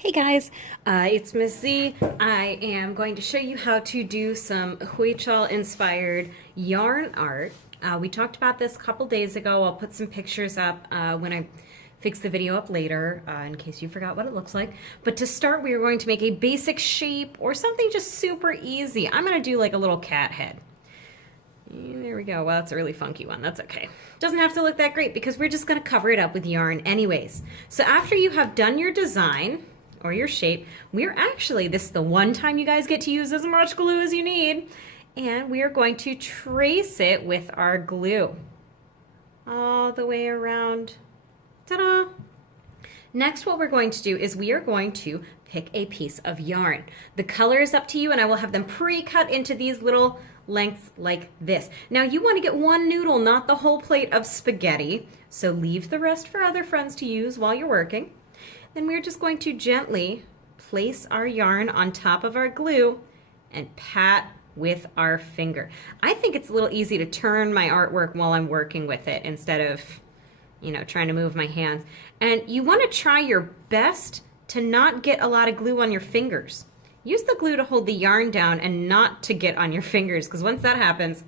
Hey guys, it's Miss Z. I am going to show you how to do some Huichol inspired yarn art. We talked about this a couple days ago. I'll put some pictures up when I fix the video up later in case you forgot what it looks like. But to start, we are going to make a basic shape or something just super easy. I'm going to do like a little cat head. And there we go. Well, that's a really funky one. That's okay. Doesn't have to look that great because we're just going to cover it up with yarn anyways. So after you have done your design or your shape, this is the one time you guys get to use as much glue as you need, and we are going to trace it with our glue all the way around. Ta-da! Next, what we're going to do is we are going to pick a piece of yarn. The color is up to you, and I will have them pre-cut into these little lengths like this. Now you want to get one noodle, not the whole plate of spaghetti, so leave the rest for other friends to use while you're working. Then we're just going to gently place our yarn on top of our glue and pat with our finger. I think it's a little easy to turn my artwork while I'm working with it instead of, trying to move my hands. And you want to try your best to not get a lot of glue on your fingers. Use the glue to hold the yarn down and not to get on your fingers, because once that happens,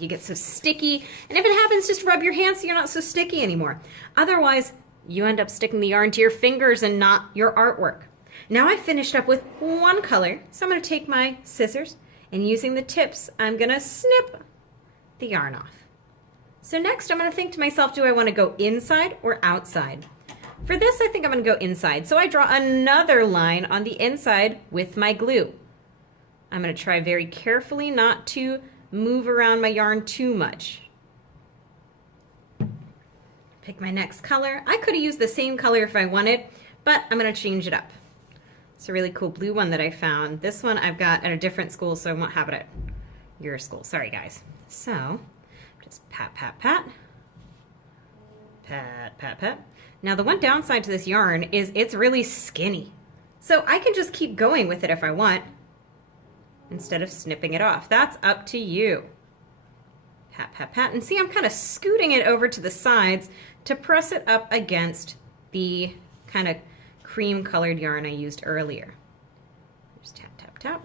you get so sticky. And if it happens, just rub your hands so you're not so sticky anymore. Otherwise, you end up sticking the yarn to your fingers and not your artwork. Now I finished up with one color, so I'm going to take my scissors and using the tips, I'm going to snip the yarn off. So next I'm going to think to myself, do I want to go inside or outside? For this, I think I'm going to go inside. So I draw another line on the inside with my glue. I'm going to try very carefully not to move around my yarn too much. Pick my next color. I could have used the same color if I wanted, but I'm going to change it up. It's a really cool blue one that I found. This one I've got at a different school, so I won't have it at your school. Sorry, guys. So just pat, pat, pat. Pat, pat, pat. Now the one downside to this yarn is it's really skinny. So I can just keep going with it if I want instead of snipping it off. That's up to you. Pat, pat, pat. And see, I'm kind of scooting it over to the sides to press it up against the kind of cream colored yarn I used earlier. Just tap, tap, tap.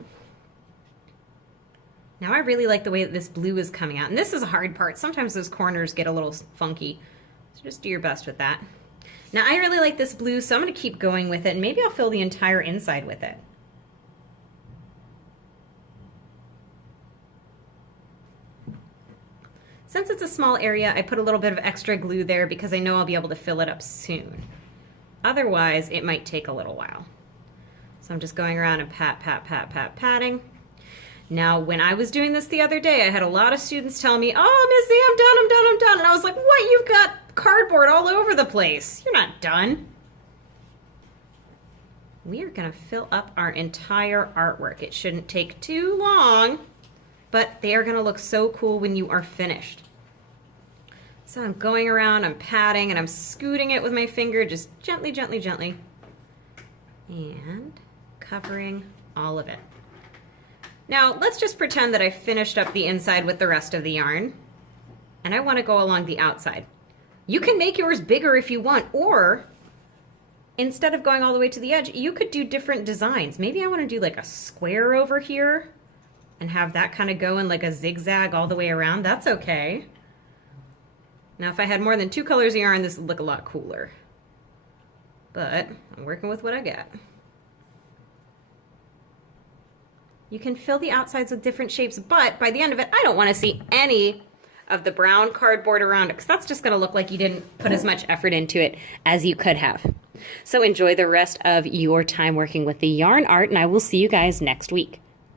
Now I really like the way that this blue is coming out. And this is a hard part. Sometimes those corners get a little funky. So just do your best with that. Now I really like this blue, so I'm going to keep going with it, and maybe I'll fill the entire inside with it. Since it's a small area, I put a little bit of extra glue there because I know I'll be able to fill it up soon. Otherwise, it might take a little while. So I'm just going around and pat, pat, pat, pat, patting. Now, when I was doing this the other day, I had a lot of students tell me, "Oh, Missy, I'm done, I'm done, I'm done." And I was like, "What? You've got cardboard all over the place. You're not done." We are going to fill up our entire artwork. It shouldn't take too long, but they are going to look so cool when you are finished. So I'm going around, I'm patting, and I'm scooting it with my finger, just gently, gently, gently, and covering all of it. Now, let's just pretend that I finished up the inside with the rest of the yarn, and I want to go along the outside. You can make yours bigger if you want, or instead of going all the way to the edge, you could do different designs. Maybe I want to do like a square over here and have that kind of go in like a zigzag all the way around. That's okay. Now, if I had more than two colors of yarn, this would look a lot cooler. But I'm working with what I got. You can fill the outsides with different shapes, but by the end of it, I don't want to see any of the brown cardboard around it because that's just going to look like you didn't put as much effort into it as you could have. So enjoy the rest of your time working with the yarn art, and I will see you guys next week.